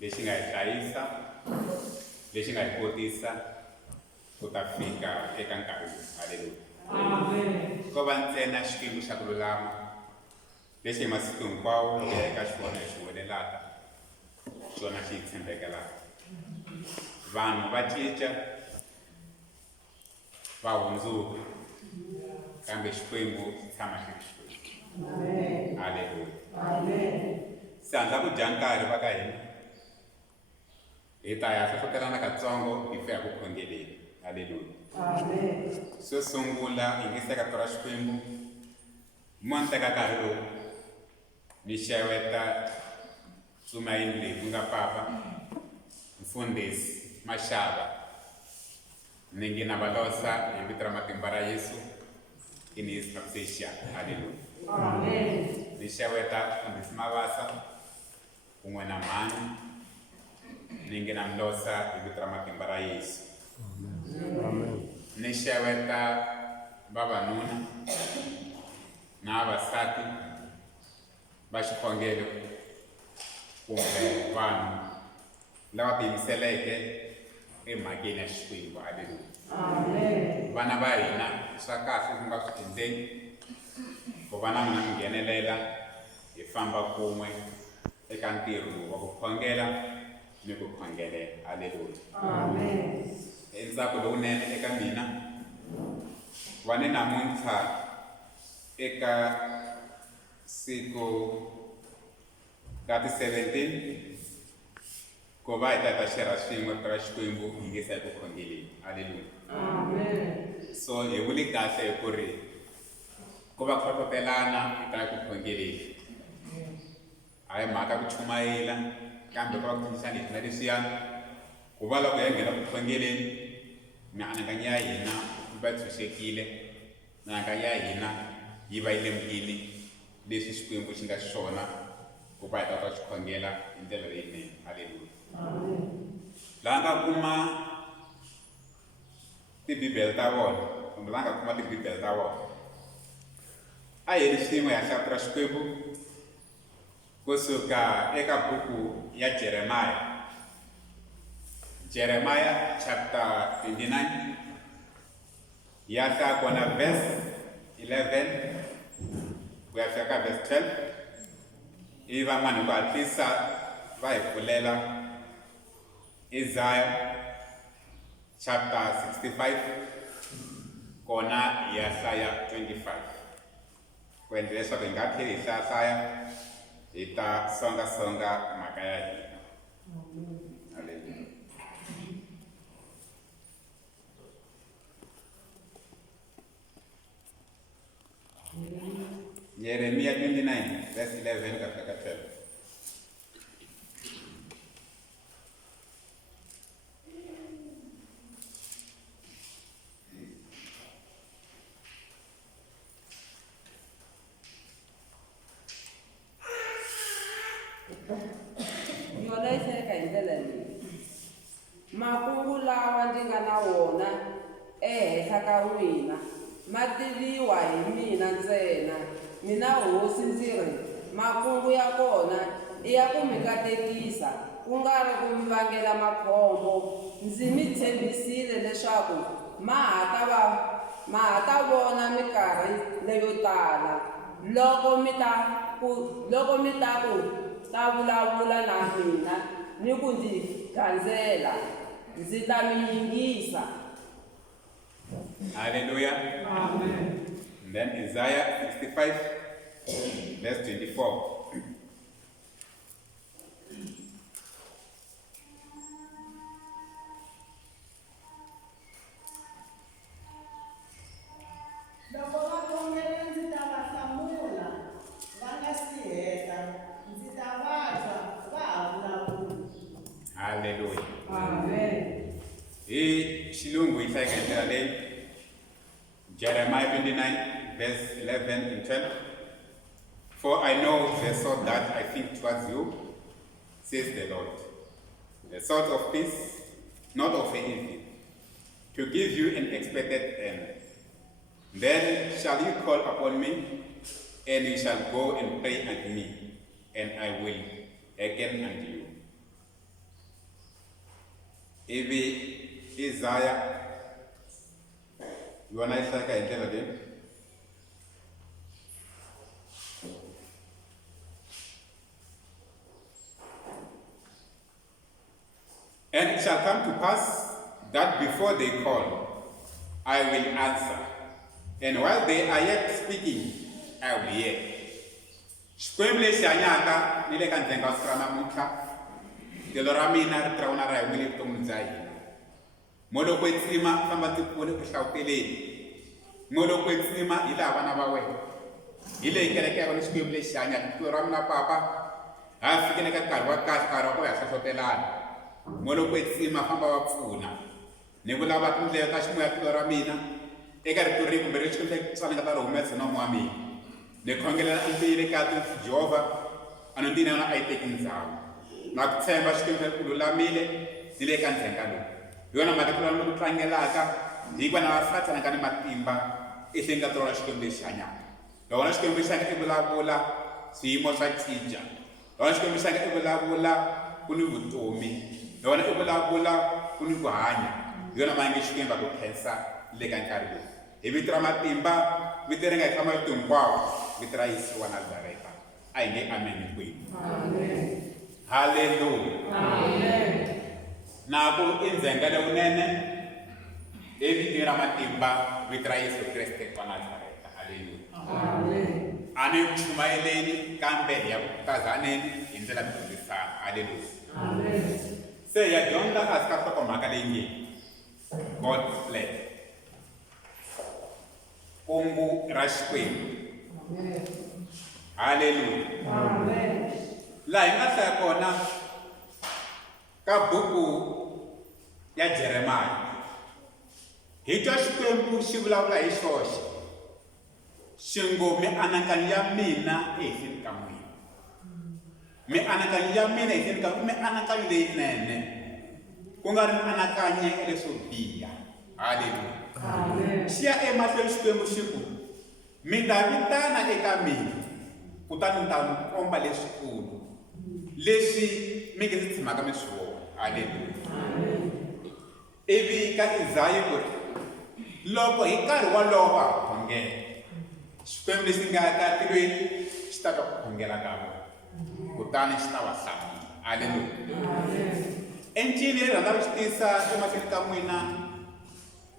lexi nga hi hlayisa, lexi nga hi kotisa ku ta fika eka nkarhi lowu. Haleluya. Amen. Ko va ntsena Xikwembu xa ku lulama lexi hi masiku hinkwawo hi ya eka xona hi xi welelaka, xona xi hi tshembekelaka. Vanhu va cinca, va hundzuka, kambe Xikwembu xi tshama xi ri Xikwembu. Amen. Haleluya. Amen. Se handla ku dya nkarhi va ka hina, hi ta ya hlohlotelana katsongo hi ya ku khongeleni. Haleluya. Amen. So sungula hi nge se ka tora Xikwembu, mo ni teka nkarhi lowu ni xeweta tsumayini leyi ku nga Papa, Mfundhisi, Maxava, ni ngi na valosa hi vito ra matimba ra Yesu in his absentia. Haleluya. Amen. Ni xeweta Mfundhisi Mavasa kun'we na mhani, ni ngi na mlosa hi vito ra matimba ra Yesu. Amen. Ni xeweta vavanuna na vavasati va xikhongelo kumbe vanhu lava tiyimiseleke emhakeni ya Xikwembu. Haleluya. Amen. Vana va hina swa kahle ku nga swi endleni ku va na n'wina mi nghenelela hi famba kun'we eka ntirho lowu wa ku khongela ni ku khongelela. Haleluya. Amen. Endzhaku lowunene eka mina va ni namuntlha eka siku ka ti-17 ku va hi ta xerha swin'we ra Xikwembu hi nge se ya ku khongeleni. Haleluya. Amen. So hi vuli kahle hi ku ri ku va hlohlotelana hi ta ya ku khongeleni, a hi mhaka ku chumayela, kambe ku va ku tsundzuxana hi na leswiyani ku va loko hi nghena ku khongeleni mianakanyo ya hina yi va tshunxekile, mianakanyo ya hina yi va yi lemukile leswi Xikwembu xi nga xona ku va hi ta swi khongela hi ndlela leyinene. Haleluya. Laha nga kuma tibibele ta vona kumbe laha nga kuma tibibele ta vona, a hi ri swin'we hi hlatura Xikwembu kusuka eka buku ya Jeremiah chapter 29 ya hlaya kona verse 11 ku ya fika ka verse 12. Ivi van'wani hi ku hatlisa va hi pfulela Isaiah chapter 65 kona ya hlaya 25 ku endla leswaku hi nga tlheli hi hlayahlaya, hi ta songasonga mhaka ya hina. Haleluya. Jeremiah 29 verse 11 ka fika 12. Yona yi hleka hi ndlela leyi. Makungu lawa ndzi nga na wona ehenhla ka n'wina ma tiviwa hi mina ntsena. Mina hosi ndzi ri makungu ya kona i ya ku mi katekisa, ku nga ri ku mi vangela makhombo. Ndzi mi tshembisile leswaku ma ha ta vona minkarhi leyo tala loko mi ta ta vulavula na mina ni ku ndzi gandzela, ndzi ta mi yingisa. Hallelujah. Amen. And then Isaiah 65 verse 24. Loko va khongela ndzi ta va hlamula, va nga si heta ndzi ta va twa va ha vulavula. Hallelujah. Amen. Hi xilungu yi hlayeka hi ndlela leyi. Jeremiah 29 verse 11 and 12. For I know the thought that I think towards you, says the Lord, the thought of peace, not of evil, to give you an expected end. Then shall you call upon me, and you shall go and pray unto me, and I will hearken unto you. ivi Isaya yona yi hlayeka hi ndlela leyi. And it shall come to pass that before they call, I will answer. And while they are yet speaking, I will hear. Xikwembu lexi hanyaka ni le ka ndzhenga wa siku ra namuntlha, tilo ra mina ri tirha wona ra hi wile vuton'wini bya hina. Mo loko yi tsima famba ndzi pfune ku hlawuteleni. Mo loko yi tsima hi laha vana va wena. Hi leyi kereke ya wena Xikwembu lexi hanyaka tilo ra mina papa ha fikile ka nkarhi wa kahle, nkarhi wa ku hi hlohlotelana. Mo loko yi tsima famba va pfuna. Ni vulavula tindlela ta ximoya tilo ra mina eka rito ri kumbe ri Xikwembu tsana nga ta ri humesa nomu wa mina. Ni khongelela a ndzi yile ka Jehova a no ndzi yona a yi teki ndhawu. Na ku tshemba Xikwembu ku lulamile ni le ka ndzhenga lowu. Hi yona mhaka tilo ku tlangelaka hi vana va Satana ka ni matimba ehleni ka tilo ra Xikwembu lexi hanyaka. Loko na Xikwembu lexi hanyaka i vulavula swiyimo swa cinca. Loko na Xikwembu lexi hanyaka i vulavula ku ni vutomi. Loko i vulavula ku ni ku hanya. Hi yona mhaka Xikwembu a ku khensa le ka nkarhi lowu. Hi vito ra matimba, vito ri nga hi tshama vito hinkwawo, vito ra Yesu wa Nazareta. A hi nge amen hinkwenu. Amen. Haleluya. Amen. Naku i ndzhenga lewunene i vito ra matimba, vito ra Yesu Kreste wa Nazareta. Haleluya. Amen. A ni chumayeleni kambe hi ya ku khutazaneni hi ndlela yo dyondzisana. Haleluya. Amen. Se hi ya dyondza a ka nhlokomhaka leyi nge God's plan. Kungu ra Xikwembu. Amen. Haleluya. Amen. Laha hi nga hlaya kona ka buku ya Jeremiya, hi twa Xikwembu xi vulavula hi xoxe. Xi ngo mianakanyo ya mina ehenhleni ka n'wina. Mianakanyo ya mina ehenhleni ka mianakanyo leyinene, ku nga ri mianakanyo ya leswo biha. Haleluya. Amen. Xi ya emahlweni Xikwembu xi ku mi ta vitana eka mina kutani ni ta mi komba leswikulu leswi mi nge ndzi tshemaka mi swi vona. Haleluya. Ivi ka Isaya ku ri loko hi nkarhi wolowo va ha khongela, Xikwembu lexi nga ka tilweni xi ta ka ku khongela ka vona kutani xi ta va hlamula. Haleluya. Encini leyi rhandza ku xi tisa emahlweni ka n'wina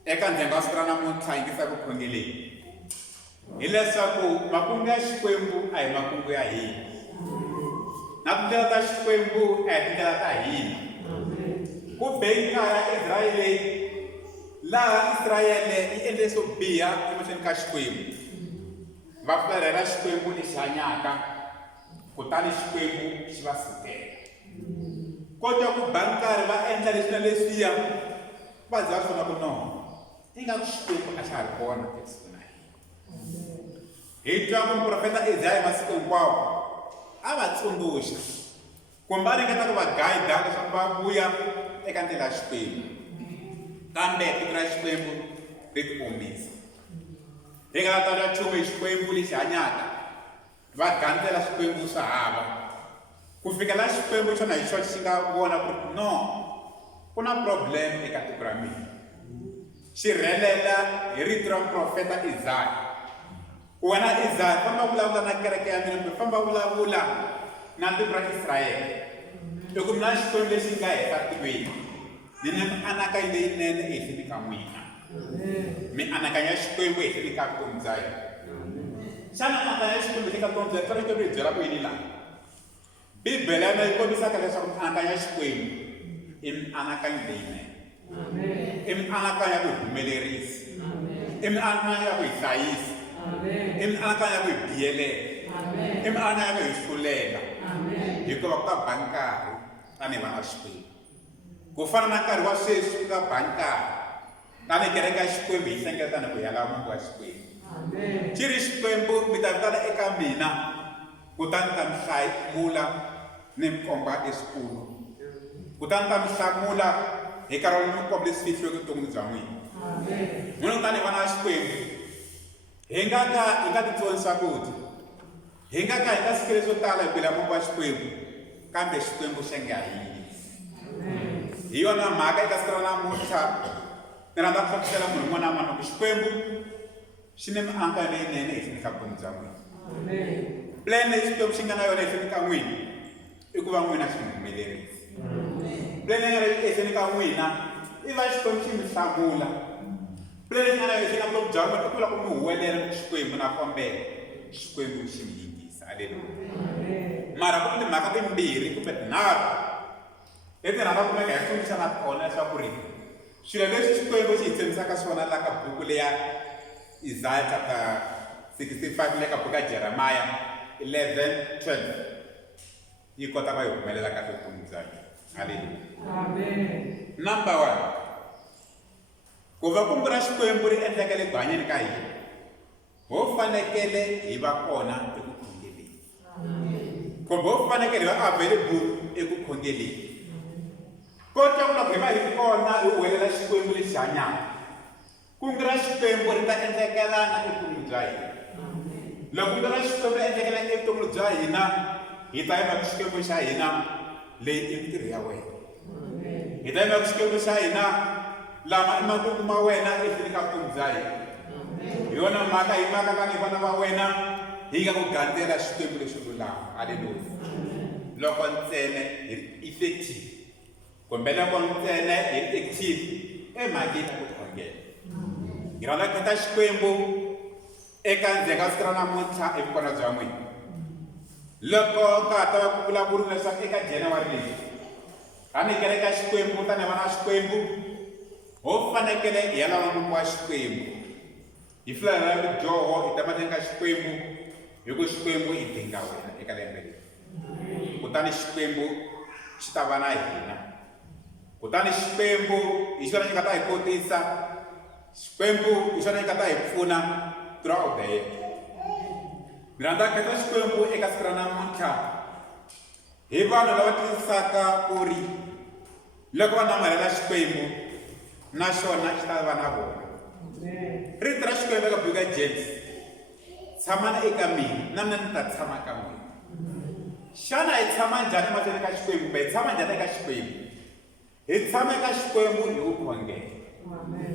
eka ndzhenga wa siku ra namuntlha hi ngisa ku khongeleni, hileswaku makungu ya Xikwembu a hi makungu ya hina, na tindlela ta Xikwembu a hi tindlela ta hina. Ku be nkaya Israyele laha Israyele yi endle swo biha emahlweni ka Xikwembu, va pfulerela Xikwembu lexi hanyaka kutani Xikwembu xi va sukela. Kota ku ba nkarhi va endla leswi na leswiya va za va swona ku no ingaku Xikwembu a xa ha ri kona ekusuhi na hina. Hi twa ku muprofeta Isaya masiku hinkwawo a va tsundzuxa kumbe a ringeta ku va guide leswaku va vuya eka ndlela ya Xikwembu, kambe tiko ra Xikwembu ri tikombisa. Hi nga ta na nchumu hi Xikwembu lexi hanyaka, va gandzela Xikwembu swa hava ku fikela Xikwembu xona hi xona xi nga vona ku ri no ku na problem eka tiko ra mina. Xi rhelela hi rito ra muprofeta Isaya ku wena Isaya famba vulavula na kereke ya mina kumbe famba vulavula na tiko ra Israyele i ku na Xikwembu lexi nga hehla tikweni ni ni mianakanyo leyinene ehenhleni ka n'wina. Mianakanyo ya Xikwembu ehenhleni ka vutomi bya hina. Xana mianakanyo ya Xikwembu ehenhleni ka vutomi bya hina Xikwembu hi byela ku yini laha? Bibele ya yi kombisaka leswaku mianakanyo ya Xikwembu i mianakanyo leyinene, i mianakanyo ya vuhumelerisi, i mianakanyo ya ku hi hlayisa, i mianakanyo ya ku hi biyelela, i mianakanyo ya ku hi hlulela, hikuva ku ta ba nkarhi tanihi vana va Xikwembu. Ku fana na nkarhi wa sweswi ku nga ba nkarhi tanihi kereke ya Xikwembu hi hlengeletana ku ya lava Mungu wa Xikwembu. Xi ri Xikwembu mi ta vitana eka mina kutani ta mi hlamula ni mi komba leswikulu, kutani ta mi hlamula hi nkarhi wa mi komba leswi fihliweke evuton'wini bya n'wina. N'wina tanihi vana va Xikwembu hi nga ka hi nga titsoni swakudya, hi nga ka hi nga sikeli swo tala hi bila Mungu wa Xikwembu, kambe Xikwembu xi nga hiyisi. Hi hi yona mhaka eka siku ra namuntlha ni rhandza ku hlamusela munhu un'wana na un'wana ku Xikwembu xi ni mianakanyo leyinene ehenhleni ka vutomi bya n'wina. Plan leyi Xikwembu xi nga na yona ehenhleni ka n'wina i ku va n'wina xi mi humelerisa. Plan leyi ehenhleni ka n'wina i va Xikwembu xi mi hlamula. Plan leyi nga na ehenhleni ka vutomi bya n'wina i ku la ku mi huwelela ku Xikwembu na kombela Xikwembu xi mi yingisa. Haleluya. Mara ku ni timhaka timbirhi kumbe tinharhu leti rhandza ku kumeka hi tsundzuxa na tona leswaku ri swilo leswi Xikwembu xi hi tshembisaka swona laha ka buku leya Isaiah chapter 65 le ka buku ya Jeremiah 11:12 yi kota ku hi humelela ka vutomi bya hina. Haleluya. Amen. Number 1, ku va kungu ra Xikwembu ri endlekele ku hanyeni ka hina ho fanekele hi va kona eku khongeleni. Kumbe ho fanekele hi va available eku khongeleni. Kota ku loko hi va hi kona hi huwelela Xikwembu lexi hanyaka, kungu ra Xikwembu ri ta endlekelana evuton'wini bya hina. Loko kungu ra Xikwembu ri endlekela evuton'wini bya hina, hi ta yima ku Xikwembu xa hina leyi i mitirho ya wena. Hi ta yima ku Xikwembu xa hina lama i makungu ma wena ehenhleni ka vutomi bya hina. Hi yona mhaka hi maka tanihi vana va wena hi nga ku gandzela Xikwembu lexi lulama. Haleluya. Loko ntsena hi ri effective kumbe loko ntsena hi ri active emhakeni ya ku khongela. Hi rhandza ku khensa Xikwembu eka ndzeni ka siku ra namuntlha evukona bya n'wina. Loko ka ha ta va ku vulavuriwa leswaku eka January leyi tanihi kereke ya Xikwembu tanihi vana va Xikwembu ho fanekele hi ya lava Munhu wa Xikwembu. Hi fulana na vidyoho hi ta mahlweni ka Xikwembu hi ku Xikwembu hi dinga wena eka lembe leri. Kutani Xikwembu xi ta va na hina. Kutani Xikwembu hi xona xi nga ta hi kotisa. Xikwembu hi xona xi nga ta hi pfuna throughout the year. Ni rhandza ku khensa Xikwembu eka siku ra namuntlha hi vanhu lava tiyisaka ku ri loko va namarhela Xikwembu na xona xi ta va na vona. Rito ra Xikwembu eka buku ya James, tshamana eka mina na mina ni ta tshama ka n'wina. Xana hi tshama njhani mahlweni ka Xikwembu kumbe hi tshama njhani eka Xikwembu? Hi tshama eka Xikwembu hi ku khongela.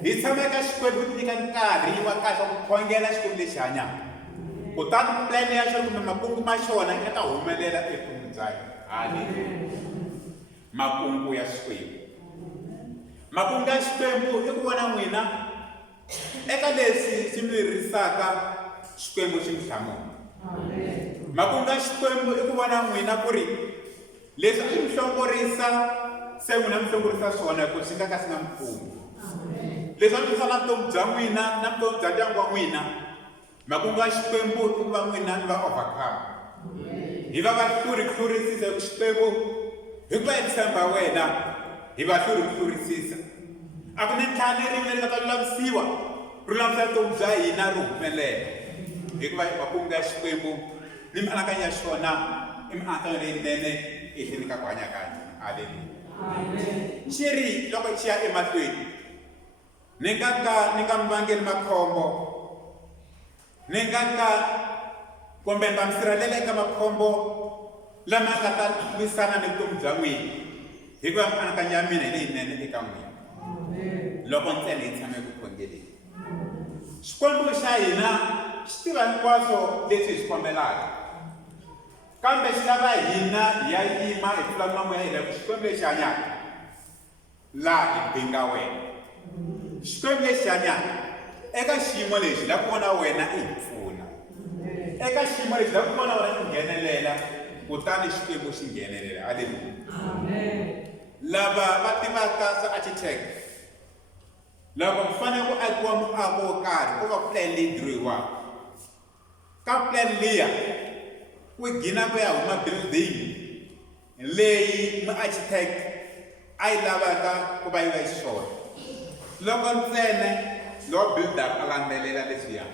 Hi tshama eka Xikwembu hi nyika nkarhi wa kahle ku khongela Xikwembu lexi hanyaka. Kutani plan ya xona kumbe makungu ma xona ya ta humelela evuton'wini bya hina. Haleluya. Makungu ya Xikwembu. Makungu ya Xikwembu i ku vona n'wina eka leswi swi mi ririsaka Xikwembu xi mi hlamula. Makungu ya Xikwembu i ku vona n'wina ku ri leswi a swi mi hlongorisa se n'wina mi hlongorisa swona ku swi nga ka swi nga mi pfuni. Leswi a swi na vutomi bya n'wina na vutomi bya ndyangu wa n'wina, makungu ya Xikwembu i ku va n'wina mi va overcome. Hi va va hlurisisa hi ku Xikwembu hi ku va hi tshemba wena hi va hlurisisa. A ku ni ntlhanu rin'we leri nga ta lulamisiwa ri lulamisa vutomi bya hina ri humelela. Hikuva makungu ya Xikwembu ni mianakanyo ya xona i mianakanyo leyinene ehenhleni ka ku hanya ka hina. Haleluya. Xi ri loko xi ya emahlweni ni nga ka ni nga mi vangeli makhombo, ni nga ka kumbe ni va mi sirhelela eka makhombo lama nga ta lwisana ni vutomi bya n'wina. Hikuva mianakanyo ya mina hi leyinene eka n'wina. Loko ntsena hi tshame ku khongeleni. Xikwembu xa hina xi tiva hinkwaswo leswi hi swi kombelaka, kambe xi lava hina hi ya yima hi pfula nomo ya hina ku Xikwembu lexi hanyaka laha hi dinga wena. Xikwembu lexi hanyaka eka xiyimo lexi la ku vona wena i hi pfuna. Eka xiyimo lexi la ku vona wena i nghenelela, kutani Xikwembu xi nghenelela. Haleluya. Lava va tivaka swa architect, loko ku fanele ku akiwa muako wo karhi ku va plan leyi dirohiwaka. Ka plan liya ku gina ku ya huma building leyi mu-architect a yi lavaka ku va yi va xiswona. Loko ntsena lowo builder a landzelela leswiya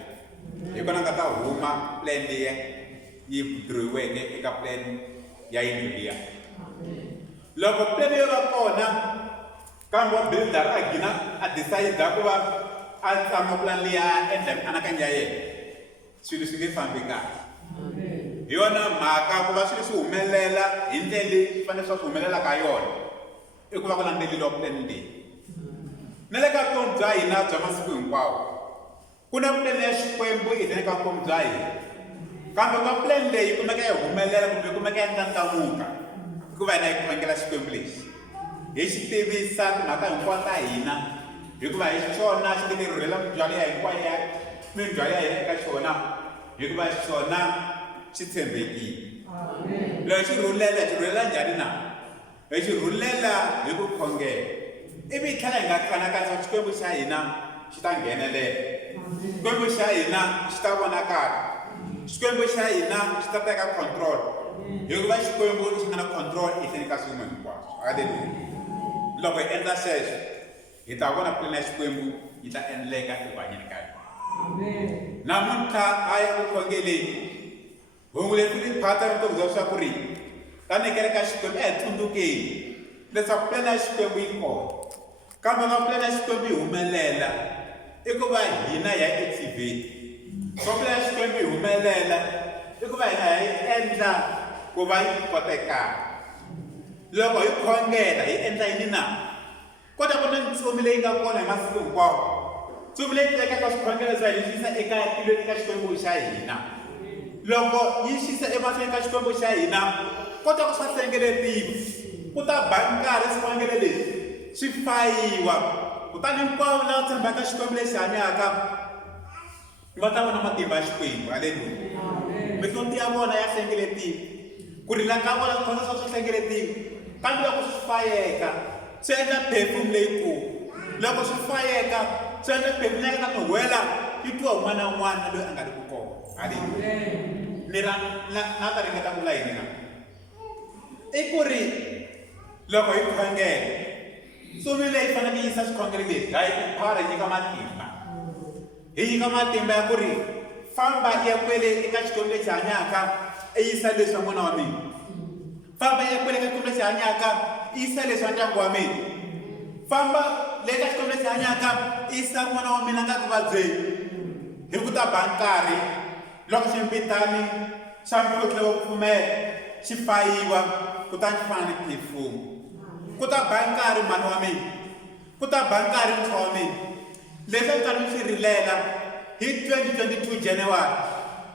hi kona nga ta huma plan liya yi dirohiweke eka plan ya yindlu liya. Loko plan yo va kona kambe wa builder a gina a decide ku va a tshama plan liya endla mianakanyo ya yena, swilo swi nge fambi kahle. Hi yona mhaka ku va swilo swi humelela hi ndlela leyi swi fanele swi humelela ka yona, i ku va ku landzeleriwa plan leyi. Na le ka vutomi bya hina bya masiku hinkwawo ku na plan ya Xikwembu hi le ka vutomi bya hina, kambe ka plan leyi kumeka yi humelela kumbe kumeka yi ndlandlamuka hikuva hina hi khongela Xikwembu lexi, hi xi tivisa timhaka hinkwato ta hina, hikuva hi xona xi nge rhurhela mindzwalo ya hinkwayo ya mindzwalo ya hina eka xona, hikuva xona xi tshembekile. Loko xi rhulela njhani na? Hi xi rhulela hi ku khongela, ivi hi tlhela hi nga kanakana Xikwembu xa hina xi ta nghenelela, Xikwembu xa hina xi ta vonakala, Xikwembu xa hina xi ta teka control, hikuva Xikwembu xi nga na control ehenhla ka swin'we hinkwaswo. Haleluya. Loko hi endla sweswo hi ta vona plan ya Xikwembu yi ta endleka eku hanyeni ka hina. Namuntlha a ya ku khongeleni, hungu leri ri phata vutomi bya swa ku ri tanikele ka Xikwembu hi tsundukeni leswaku plan ya Xikwembu yi kona, kambe ka plan ya Xikwembu yi humelela i ku va hina hi ya activate. Ka plan ya Xikwembu yi humelela i ku va hina hi endla ku va yi kotekala. Loko hi khongela hi endla yini na? Kota ku na ntsumi leyi nga kona hi masiku hinkwawo, ntsumi leyi tekaka swikhongelo swa hina yisa eka tilweni ka Xikwembu xa hina. Loko yi xisa emahlweni ka Xikwembu xa hina, kota ku swa hlengeletiwa, ku ta ba nkarhi swikhongelo leswi swi fayiwa, kutani hinkwavo lava tshembaka Xikwembu lexi hanyaka va ta vona matimba ya Xikwembu. Haleluya. Mihloti ya vona ya hlengeletiwa, ku rila ka vona swikhongelo swa swi hlengeletiwa, kambe loko swi fayeka swi endla perfume leyikulu. Loko swi fayeka swi endla perfume leyi nga nuhwela yi twa un'wana na un'wana loyi a nga ri ku kona. Haleluya. Ni na ta ringeta ku vula yini na? I ku ri loko hi khongela ntsumi leyi fanele yi yisa swikhongelo leswi hayi ku phara hi nyika matimba, hi nyika matimba ya ku ri famba ya kwele eka Xikwembu lexi hanyaka i yisa leswi wa n'wana wa mina, famba ya kwele eka Xikwembu lexi hanyaka i yisa leswi wa ndyangu wa mina, famba le ka Xikwembu lexi hanyaka i yisa n'wana wa mina nga ku vabyeni. Hi ku ta ba nkarhi loko ximpitani xa mihlotlho wo pfumela xi fayiwa kutani xi fana ni perfume. Ku ta ba nkarhi mhani wa mina, ku ta ba nkarhi ntlha wa mina, leswi a karhi swi rilela hi 2022 January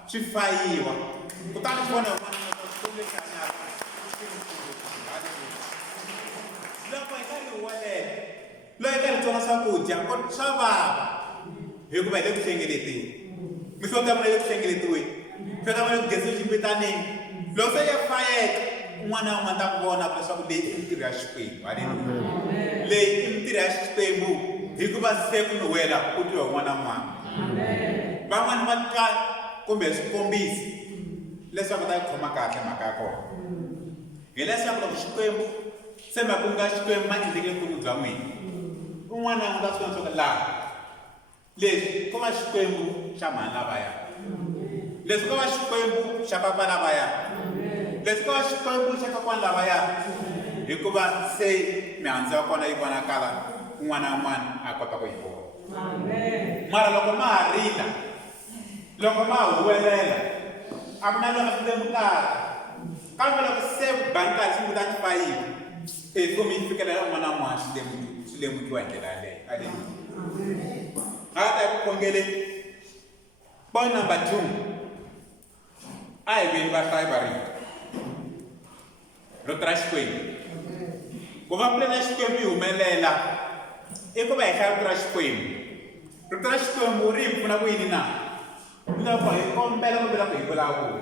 swi fayiwa kutani xi vona Xikwembu lexi hanyaka. Loko hi karhi hi welela, loko hi karhi hi tsona swakudya swa vava hikuva hi le ku hlengeleteni, mihloti ya vona yi le ku hlengeletiweni, mihloti ya vona yi le ku gezi ximpitaneni. Loko se ya fayeka un'wana na un'wana ta ku vona leswaku leyi i mintirho ya Xikwembu. Haleluya. Leyi i mintirho ya Xikwembu hikuva se ku nuhwela ku twiwa un'wana na un'wana. Van'wani va twa kumbe swikombiso leswaku ta yi khoma kahle mhaka ya kona, hileswaku loko Xikwembu se mhaka ku nga Xikwembu ma endleke vutomi bya n'wina, un'wana na un'wana ta swi vona leswaku laha leswi ko va Xikwembu xa mhani lavaya, leswi ko va Xikwembu xa papa lavaya, leswi ko va Xikwembu xa kokwani lavaya, hikuva se mihandzu ya kona yi vonakala, un'wana na un'wana a kota ku yi vona. Mara loko ma ha rila, loko ma ha huwelela, a ku na loyi a swi lemukaka, kambe loko se ba nkarhi xi kutani xi fayiwa, perfume yi fikelela un'wana na un'wana swi lemukiwa hi ndlela yaleyo. Haleluya. A ta ku khongeleni. Point number 2, a hi veni vahlayi va rito rito ra Xikwembu. Ku va plan ya Xikwembu yi humelela i ku va hi hlaya rito ra Xikwembu. Rito ra Xikwembu ri hi pfuna ku yini na? Loko hi kombela kumbe loko hi vulavula,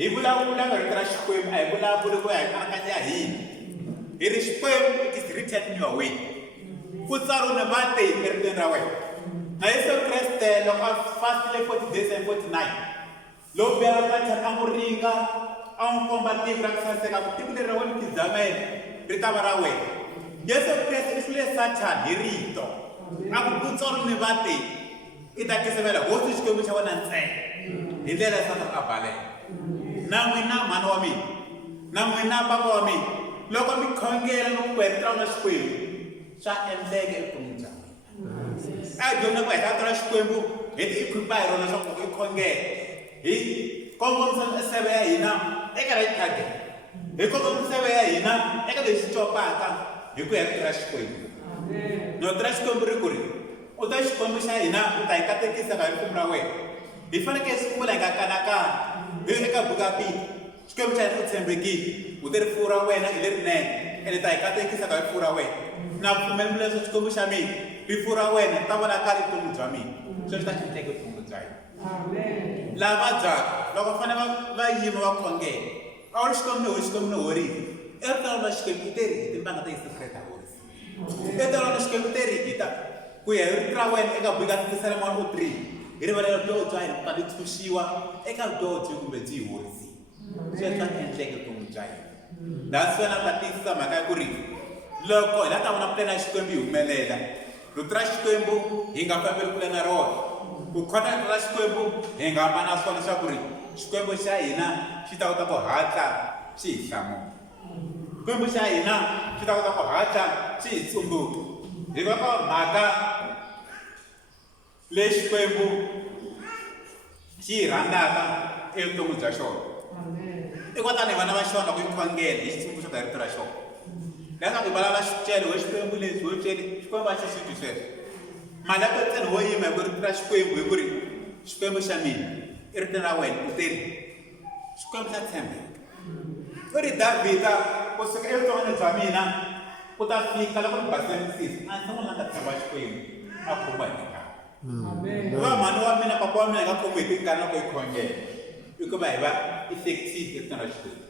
hi vulavula ka rito ra Xikwembu, a hi vulavuli ku ya hi anakanya hina. Hi ri Xikwembu it is written in your way, ku tsariwile va te eritweni ra wena. Na Yesu Kriste loko a fastile 40 days and 40 nights, loko bela ka a n'wi ringa, a n'wi komba tiko ra ku saseka ku tiko leri ra wena tizamela ri ta va ra wena. Yesu Kriste i hlule Satan hi rito, a ku tsariwile va te i ta kisevela hosi Xikwembu xa wena ntsena, hi ndlela ya Satan a baleka. Na n'wina mhani wa mina, na n'wina papa wa mina, loko mi khongela no ku rito ra Xikwembu swa endleka evuton'wini bya mina. A dyondza ku hi rito ra Xikwembu hi ti equipa hi rona leswaku loko hi khongela hi kongomisa miseve ya hina eka right target, hi kongomisa miseve ya hina eka leswi copaka, hi ku ya tirha Xikwembu. No tirha Xikwembu ri ku ri u ta Xikwembu xa hina u ta hi katekisa ka ripfumbu ra wena. Hi fanekele hi sungula hi nga kanakani hi eka buku ya Pita. Xikwembu xa hina u tshembekile, u te rifuwo ra wena hi lerinene ene ta hi katekisa ka rifuwo ra wena. Na pfumela leswaku Xikwembu xa mina rifuwo ra wena ri ta vonakala evuton'wini bya mina. Sweswi ta cinca evuton'wini bya hina. Lava vabyaka loko va fanele va yima va khongela, a wu ri Xikwembu ni horile. Evuton'wini va Xikwembu i te ri hi timbanga ta Yesu Kreste a horisa. Evuton'wini va Xikwembu i te ri hi ta ku ya hi rito ra wena eka buku ya Tesalonika 3 hi rivalela vutomi bya hina ta tshunxiwa eka vutomi byi kumbe byi hi horisile. Sweswi swa endleka evuton'wini bya hina. Laha swi ta tiyisisa mhaka ya ku ri loko hi la ta vona pulani ya Xikwembu yi humelela, rito ra Xikwembu hi nga fambeli kule na rona. Ku khota rito ra Xikwembu hi nga hambana na swona leswaku ri Xikwembu xa hina xi ta kota ku hatla xi hi hlamula. Xikwembu xa hina xi ta kota ku hatla xi hi tsundzuka. Hi va ka mhaka leyi Xikwembu xi hi rhandzaka evuton'wini bya xona. I kota ni vana va xona ku yi khongela hi xitsundzuxo ka rito ra xona. Leswaku hi vulavula xicele ho Xikwembu leswi ho celi Xikwembu a xi swi twi sweswo. Mali ya ku ntsena wo yima hi ku rito ra Xikwembu hi ku ri Xikwembu xa mina i rito ra wena u te ri Xikwembu xa tshembeka. U ri Davhida kusuka evuton'wini bya mina ku ta fika loko ni basile misisi a ndzi n'wi nga tshemba Xikwembu a khumba hi tingana. Va mhani wa mina papa wa mina hi nga khomi hi tingana loko hi khongela i ku va hi va effective eka rito ra Xikwembu.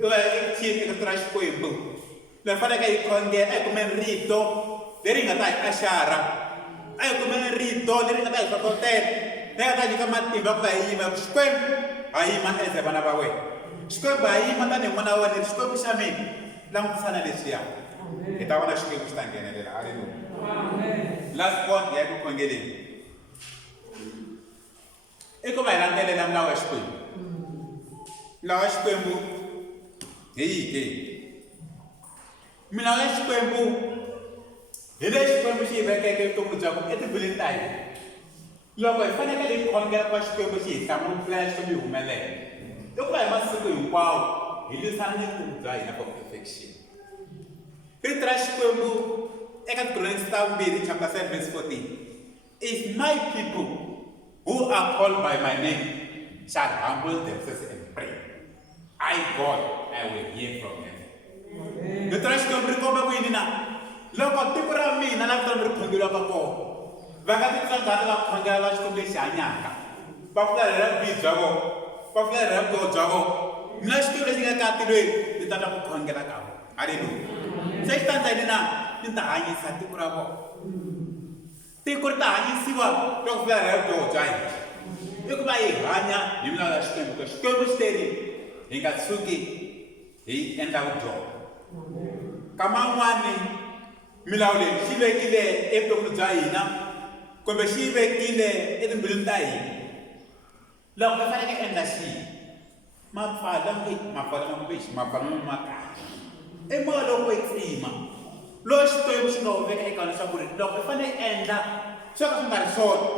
I va effective eka rito ra Xikwembu. Loko fanekele hi khongela a hi kumeni rito leri hi nga ta hi axara, a hi kumeni rito leri hi nga ta hi hlohlotela, leri nga ta nyika matimba ku va hi yima ku Xikwembu ha yima as vana va wena. Xikwembu ha yima tanihi n'wana wa wena, Xikwembu xa mina langutisana leswiya. Hi ta vona Xikwembu xi ta nghenelela. Haleluya. Last point hi ya ku khongeleni i ku va hi landzelela milawu ya Xikwembu. Milawu ya Xikwembu hi yihi ke? Milawu ya Xikwembu hi leyi Xikwembu xi hi vekeke evuton'wini bya ku etibileni ta hina. Loko hi fanekele hi khongela ku va Xikwembu xi hi hlamula pulani ya Xikwembu yi humelela, i ku va hi masiku hinkwawo hi lwisana ni vutomi bya hina for perfection. Rito ra Xikwembu eka Tikolonisi ta 2 chapter 7 verse 14, if my people who are called by my name shall humble themselves and pray, I God will hear from heaven. Rito ra Xikwembu ri komba ku yini na? Loko tiko ra mina la vutomi ri khongeliwaka kona, va nga titsangana va khongela va Xikwembu lexi hanyaka, va fularhela vubihi bya vona, va fularhela vutomi bya vona. Mina Xikwembu lexi nga ka tilweni ni ta ku khongela ka vona. Haleluya. Se xi ta endla yini na? Ni ta hanyisa tiko ra vona. Tiko ri ta hanyisiwa loko fularhela vutomi bya hina. I ku va hi hanya hi milawu ya Xikwembu, ku Xikwembu xi te ri hi nga tshuki hi endla vutomi. Kama n'wani milawu leyi xi vekile evuton'wini bya hina kumbe xi vekile etimbilwini ta hina. Loko hi fanekele endla xihi? Mapfala ma kahle. I moya lowo kwetsima lowu Xikwembu xi nga wu veka eka leswaku ri loko hi fanele endla swo ka swi nga ri swona,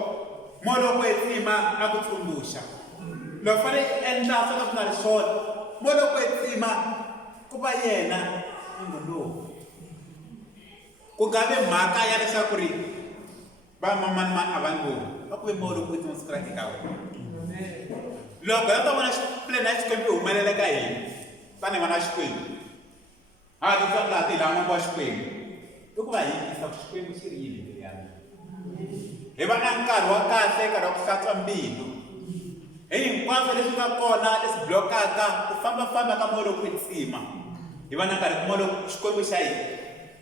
moya lowo kwetsima a ku tsundzuxa. Loko fanele endla swo ka swi nga ri swona, moya lowo kwetsima ku va yena ngolovu. Ku nga vi mhaka ya leswaku ri va mamanimani a va ngoni, a ku ve moya lowo kwetsima siku ra eka wena. Loko hi ta vona pulani ya Xikwembu yi humelela ka hina tanihi vana va Xikwembu, ha ti tsakela ti hi laha n'wangu wa Xikwembu, i ku va hi yingisa ku Xikwembu xi ri yini mbilu ya mina. Hi va na nkarhi wa kahle, nkarhi wa ku hlantswa mbilu hi hinkwaswo leswi nga kona leswi blokaka ku fambafamba ka moya lowo kwetsima. Hi va na nkarhi ku moya lowo Xikwembu xa hina,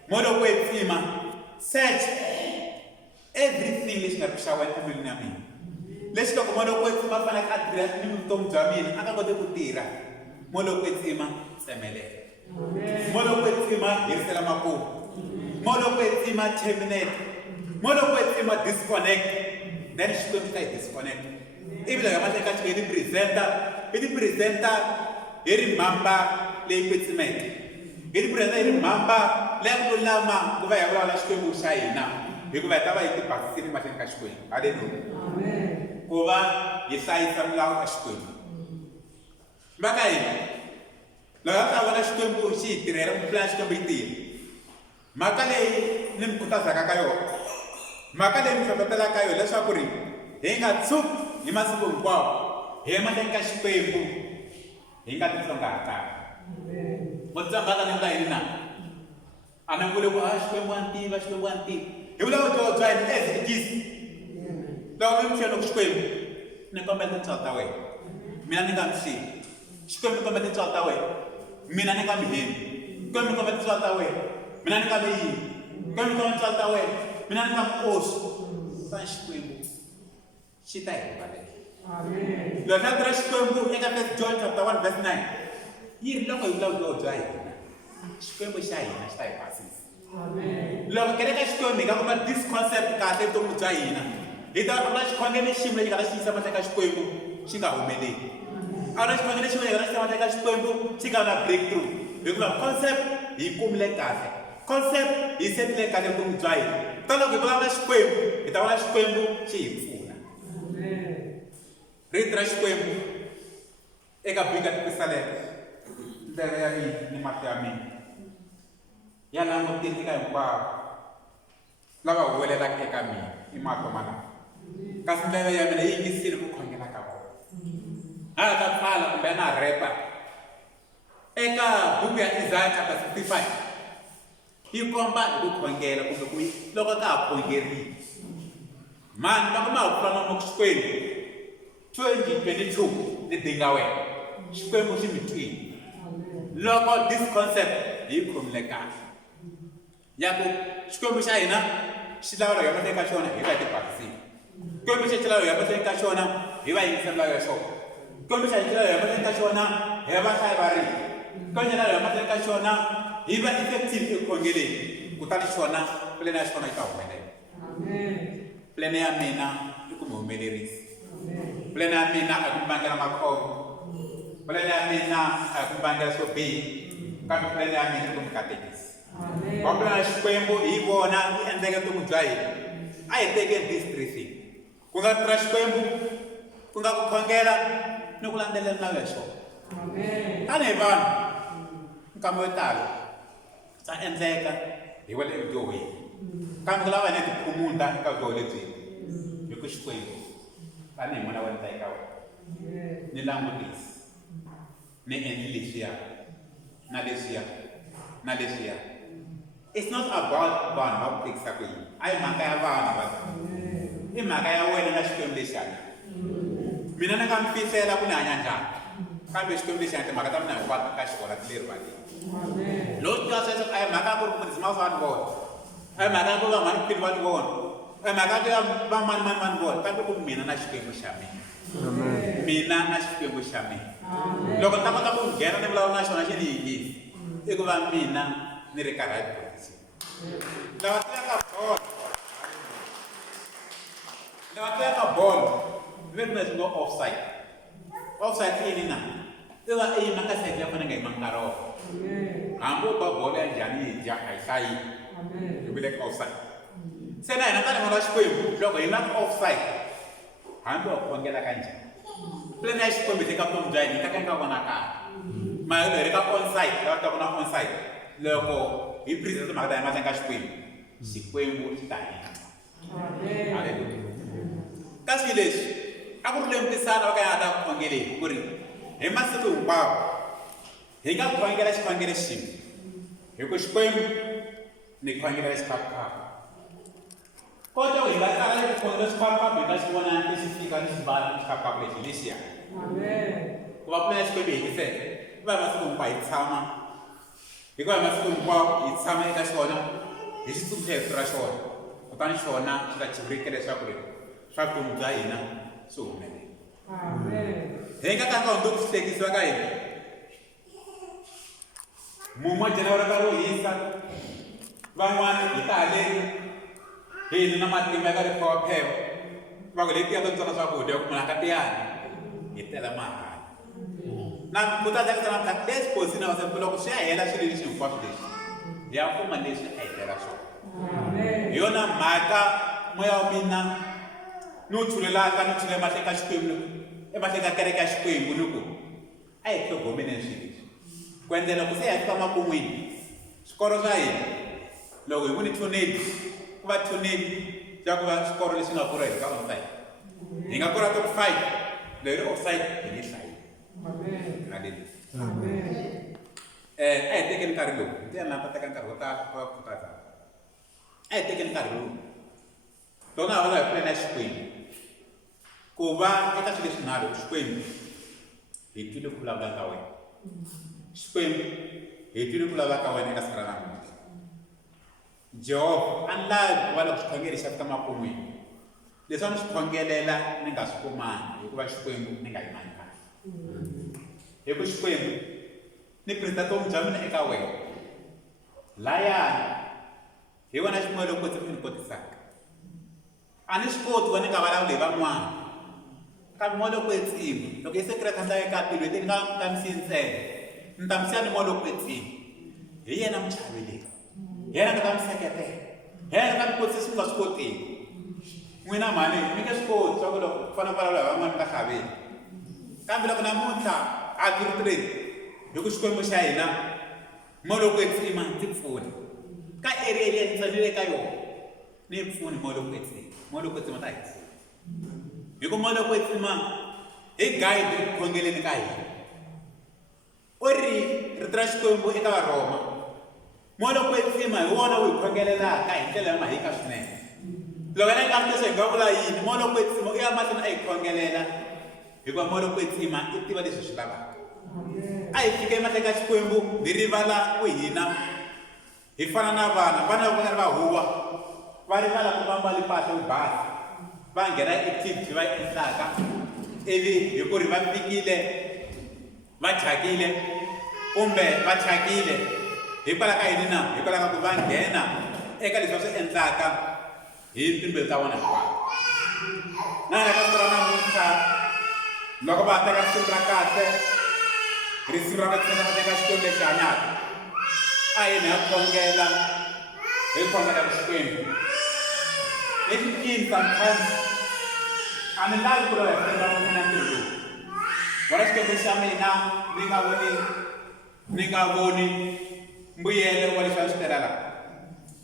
moya lowo kwetsima, search everything lexi nga ri ku xa wena embilwini ya mina. Leswi loko moya lowo kwetsima a fanele a tirha ni vutomi bya mina a nga koti ku tirha, moya lowo kwetsima tsemelela. Moya lowo kwetsima hirisela makumu. Moya lowo kwetsima terminate. Moya lowo kwetsima disconnect. Then Xikwembu xi ta hi disconnect. Ivi loko hi mahleka hi ti presenta hi rimhamba leyi kwetsimeke, hi ti presenta hi rimhamba leyi ku lulama ku va hi vulavula Xikwembu xa hina, hikuva hi ta va hi ti basisile mahlweni ka Xikwembu. Haleluya. Ku va hi hlayisa milawu ya Xikwembu. Va ka hina loko hi ta vona Xikwembu xi hi tirhela pulani ya Xikwembu yi tirha, mhaka leyi ni mi khutazaka ka yona, mhaka leyi mi hlohlotelaka ka yona leswaku ri hi nga tshuki hi masiku hinkwawo hi emahlweni ka Xikwembu hi nga titsongahakanga. Mo tsongahaka ni vula yini na? A ni vuli ku Xikwembu wa ni tiva, Xikwembu wa ni tiva. Hi vula vutomi bya hina as it is. Loko mi hlweni ku Xikwembu ni kombela tintswalo ta wena, mina ni nga mi hleli. Xikwembu ni kombela tintswalo ta wena, mina ni nga mi hembi. Xikwembu ni kombela tintswalo ta wena, mina ni nga mi yimi. Xikwembu ni kombela tintswalo ta wena, mina ni nga mi osi. Sa Xikwembu xi ta hi rivalela. Loko xa tirha Xikwembu eka 1 John chapter 1 verse 9 yi ri loko hi vula vutomi bya hina, Xikwembu xa hina xi ta hi basisa. Loko kereka Xikwembu hi nga kuma this concept kahle vutomi bya hina, hi ta vula xikhongelo ximwe lexi nga ta xi yisa mahlweni ka Xikwembu xi nga humeleli. A ri xikhongelo ximwe lexi nga ta xi yisa mahlweni ka Xikwembu xi nga na breakthrough, hikuva concept hi yi kumile kahle, concept hi setile kahle vutomi bya hina. Ta loko hi vulavula Xikwembu hi ta vula Xikwembu xi hi pfuna. Rito ra Xikwembu eka bika tipisalete ndlela ya mina ni mahlo ya mina ya langutile eka hinkwavo lava huwelelaka eka mina i mahlo malama, kasi ndlela ya mina yi yingisile ku khongela ka vona. Hala ta pfala kumbe na repa eka buku ya Isaiah chapter 65 yi komba hi ku khongela kumbe ku loko ka ha khongerile. Mani loko ma ha pfula nomo Xikwembu 2022 ni dinga wena, Xikwembu xi mi twile. Loko this concept hi khomile kahle ya ku Xikwembu xa hina xi lava hi mahlweni ka xona hi va hi tibakisile. Xikwembu xi lava hi mahlweni ka xona hi va yingisela ya xona. Xikwembu xi lava hi mahlweni ka xona hi va hlayi va rito. Xikwembu xi lava hi mahlweni ka xona hi va effective ekhongeleni, kutani xona plane ya xona yi ta humelela. Plane ya mina i ku mi humelerisa. Plane ya mina a ku mi vangela makhombo. Plane ya mina a ku mi vangela swo biha, kambe plane ya mina i ku mi katekisa. Plane ya Xikwembu hi vona yi endleka vutomi bya hina. A hi tekeni these 3 things, ku nga tirha Xikwembu, ku nga ku khongela ni ku landzelela nawu ya xona. Tanihi vanhu nkama yo tala ta endleka hi wele evutohini, kambe ku lava hi ni tiphumunda eka vutohi lebyi hi ku Xikwembu tanihi n'wana wa nta eka wena ni langutisi ni endli leswiya na leswiya na leswiya. It's not about vanhu va ku tekisa ku yini, a hi mhaka ya vanhu va i mhaka ya wena na Xikwembu lexi hanya. Mina ni nga mi fihlela ku ni hanya njhani, kambe Xikwembu lexi hanya timhaka ta mina hinkwato ka xikona ti le rivaleni. Loko swi tiva sweswo a hi mhaka ya ku ri mudzima va ni vona, a hi mhaka ya ku van'waniphini va ni vona, a hi mhaka ya va mani vona, kambe ku mina na Xikwembu xa mina. Mina na Xikwembu xa mina. Loko ni ta kota ku nghena ni vulavula na xona xi ni yingisi i ku va mina ni ri ka right position. Lava tivaka bolo, lava tivaka bolo ve kuna swi ngo offside. Offside i yini na? I va i yima ka side ya fanele nga yima nkarhi wona. Hambi u ba bolo ya njhani yi dya a yi hlayi hi vile ka offside. Se na hina tanihi n'wana wa Xikwembu loko hi nga offside hambi wa khongela ka njhani, plane ya Xikwembu eka vutomi bya hina yi ta ka yi nga vonakali. Mara loko hi ri ka onside lava ta vona onside, loko hi phirisa timhaka ta hi mahlweni ka Xikwembu, Xikwembu xi ta hina. Haleluya. Kasi leswi a ku ri lemukisana va ka ya ta ku khongeleni ku ri hi masiku hinkwawo hi nga khongela xikhongelo xin'we, hi ku Xikwembu ni khongela xikhaphaphapha. Kota ku hi nga tsala ku khongela xikhaphaphapha hi nga xi vona lexi fika ni xibala xikhaphaphapha lexi lexiya. Ku va pfuna ya Xikwembu hi yingisela, hi va hi masiku hinkwawo hi tshama, hikuva hi masiku hinkwawo hi tshama eka xona hi xi tsundzuxa hi tirha xona, kutani xona xi ta chivirike leswaku ri swa vutomi bya hina swi humelela. Hi nga ka nga hundzi ku hlekisiwa ka hina, mumo January ka ro hisa, van'wani hi ta haleni hini na matimba eka riphawapheva va ku letiya to tsala swakudya ku munhu a ka tiyani hi tela mahala. Na ku ta tsakisa na mhaka leswi posini na vasembu loko swi ya hela swilo leswi hinkwaswo leswi hi ya kuma leswi a hi tela swona. Hi yona mhaka moya wa mina ni wu tshulelaka ni tshule emahlweni ka Xikwembu, emahlweni ka kereke ya Xikwembu ni ku a hi tlhogomeleni swilo leswi ku endlela ku se hi ya fika makun'wini swikoro swa hina loko hi ku ni thoneli ku va thoneli ya ku va xikoro lexi nga koreka ka offside hi nga kora top 5 leri offside hi nge hlayi halleluya a hi tekeni nkarhi lowu ndzi yana ta teka nkarhi wo tala wa khutaza a hi tekeni nkarhi lowu loko nga va hi pulana ya Xikwembu ku va eka swilo leswinharhu Xikwembu hi twile ku vulavula ka wena Xikwembu hi twile ku vulavula ka wena eka siku ra namuntlha Jehovah a ni lavi ku va loko xikhongelo xa fika makun'wini leswi a ni swi khongelela ni nga swi kumangi hikuva Xikwembu ni nga yimangi kahle hi ku Xikwembu ni presta tomi bya mina eka wena layani hi wena ximoya loko kotsi ni kotisaka a ni swi koti ku ni nga vulavuli hi van'wana kambe moya loko kwetsima loko yi sekreta ndla eka tilo leti ni nga kambisini ntsena ni ta mi siya ni moya loko kwetsima hi yena muchaveleki hi yena ni ta mi seketela hi yena ni ta mi kotisa swi nga swi kotiki n'wina mhani mi nge swi koti swa ku loko ku fanele vulavula hi van'wana mi nga tlhaveli kambe loko namuntlha a tiri hi ku Xikwembu xa hina moya loko kwetsima ndzi pfuna ka area leyi ni tsanile ka yona ni pfuni moya loko kwetsima ta hi pfuna hi ku moya loko kwetsima hi guide ku khongeleni ka hina u ri rito ra Xikwembu eka Varoma moya loko kwetsima hi wona wu hi khongelelaka hi ndlela ya mahika swinene loko na nga leswi hi nga vula yini moya loko kwetsima u ya mahlweni a hi khongelela hikuva moya loko kwetsima i tiva leswi swi lavaka a hi fike emahlweni ka Xikwembu hi rivala ku hina hi fana na vana va nga ri va huwa va rivala ku va mbali mpahla yo basa va nghena activity va yi endlaka ivi hi ku ri va fikile va thyakile kumbe va thyakile hikwalaho ka yini na hikwalaho ka ku va nghena eka leswi va swi endlaka hi timbilu ta vona hinkwato na le ka siku ra namuntlha loko va teka risimu ra kahle risimu ra vatsena va teka Xikwembu lexi hanyaka a hi ni ya khongela hi khongela ku Xikwembu lexi kini sometimes a ni lavi ku ri hi endla vona ntirho lowu wena Xikwembu xa mina ni nga voni mbuyelo wa leswi a swi tela laha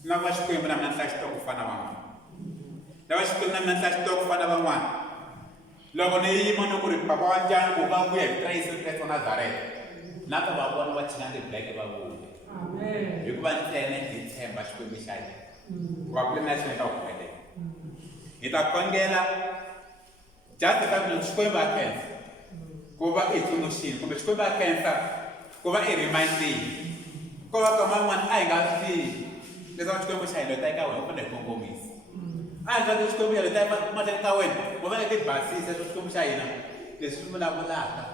na va Xikwembu na mina ni hlaya xitoko ku fana na van'wana lava Xikwembu na mina ni hlaya xitoko ku fana na van'wana loko ni yima ni ku ri papa wa ndyangu va vuya hi Yesu Kreste wa Nazareta na ta va vona va china ti-black va vuya hikuva ntsena hi tshemba Xikwembu xa hina ku va ku ri na xi ta humelela hi ta khongela just ka Xikwembu a khensa ku va i tsundzuxini kumbe Xikwembu a khensa ku va i remind-ini ko va ka man'wana a hi nga swi tivi leswaku Xikwembu xa hina ta eka wena u fanele hi kongomisa a hi nga tivi Xikwembu xa hina ta mahlweni ka wena u fanele ti basisa leswaku Xikwembu xa hina leswi swi vulavulaka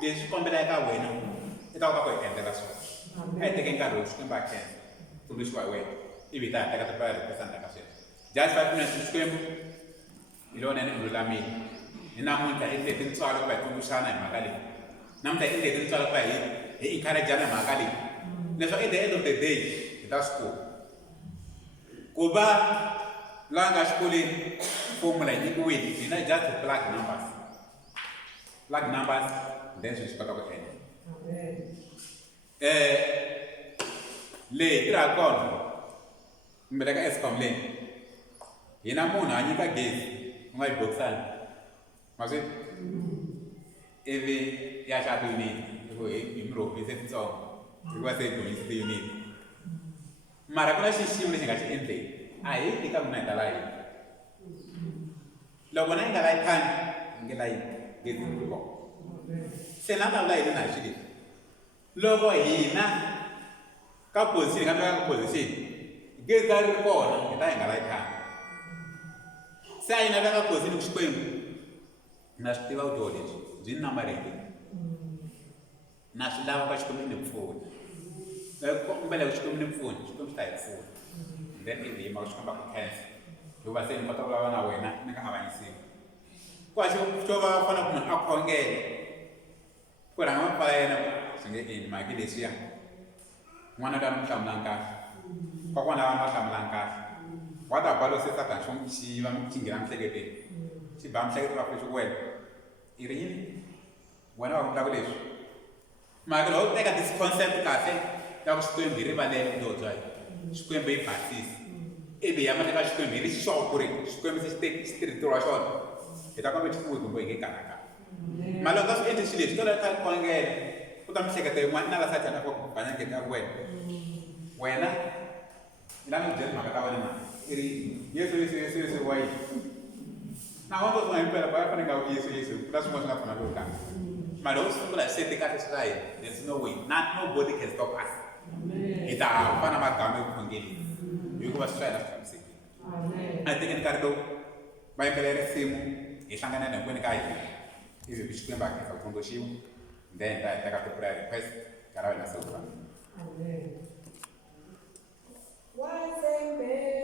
leswi swi kombela eka wena i ta kota ku hi endlela swona a hi teke nkarhi lowu Xikwembu a khensa tsundzuxiwa hi wena ivi hi ta hi teka tipala representa ka sweswo just 5 minutes Xikwembu hi lonene u lulamile hi namuntlha i endle tintswalo ku va hi tsundzuxana hi mhaka leyi namuntlha i endle tintswalo ku va hi encourage-ana hi mhaka leyi leswaku at the end of the day hi ta swi kuma ku va laha nga xikolweni formula yi nyikiwile hina just plug numbers then swi kota ku endla leyi tirhaka kona kumbe le ka Eskom leyi hina munhu a nyika gezi u nga yi bokisani ma swi ivi ya xava unit hi murovise titsongo hikuva se hi dyondzise ti-unit mara ku na xiximo lexi nga xi endleki a hi tika mina hi ta layita loko na yi nga layitangi hi nge layiti gezi ri kona se na ta vula yini na hi xi lexi loko hina ka position ka ka position gezi ta ri kona hi ta hi nga layitangi se a hina ka position ku Xikwembu na swi tiva vutoho lebyi byi ni namarhete na swi lava ka Xikwembu ni pfuna kumbe loko Xikwembu ni pfuni Xikwembu xi ta hi pfuna then ivi hi maka swi komba ku khensa hikuva se ni kota ku vulavula na wena ni nga avanyisiwi ku va xo va fana ku munhu a khongela ku rhanga mapfala yena swi nge endli mhaka leswiya n'wana loyi a ni mu hlamulangi kahle kokwana lava ma hlamulangi kahle wa ta ba loko se Satan xi va xi nghena miehleketweni xi ba miehleketo va leswi wena i ri yini wena va vula ku leswi mhaka loko u teka this concept kahle ya ku Xikwembu hi rivalele vutoho bya hina Xikwembu hi basisi ivi ya mateka Xikwembu hi ri sure ku ri Xikwembu se xi tirhisiwa xona hi ta komba xifuwi kumbe hi nge kanaka mara loko nga swi endli xilo lexi to lava ta khongela ku ta mihleketo yin'wana na la Satana a ku banyangeti ka wena i lava ku byela mhaka ta wena na i ri Yesu wa yini na wa to swin'wana himpela va fanele nga ku Yesu ku na swin'wana swi nga pfunaka ku kamba mara loko swi sungula hi sete kahle swi ra hina there's no way nobody can stop us hi ta fana magama ekukhongeleni hikuva swi swa hina swi tshamisekile a tekeni nkarhi lowu va yimbelela risimu hi hlanganana hinkwenu ka hina ivi ku Xikwembu a khensa ku tsundzuxiwa then ta hi teka ti-prayer request ka ra wena siku ra Wazembe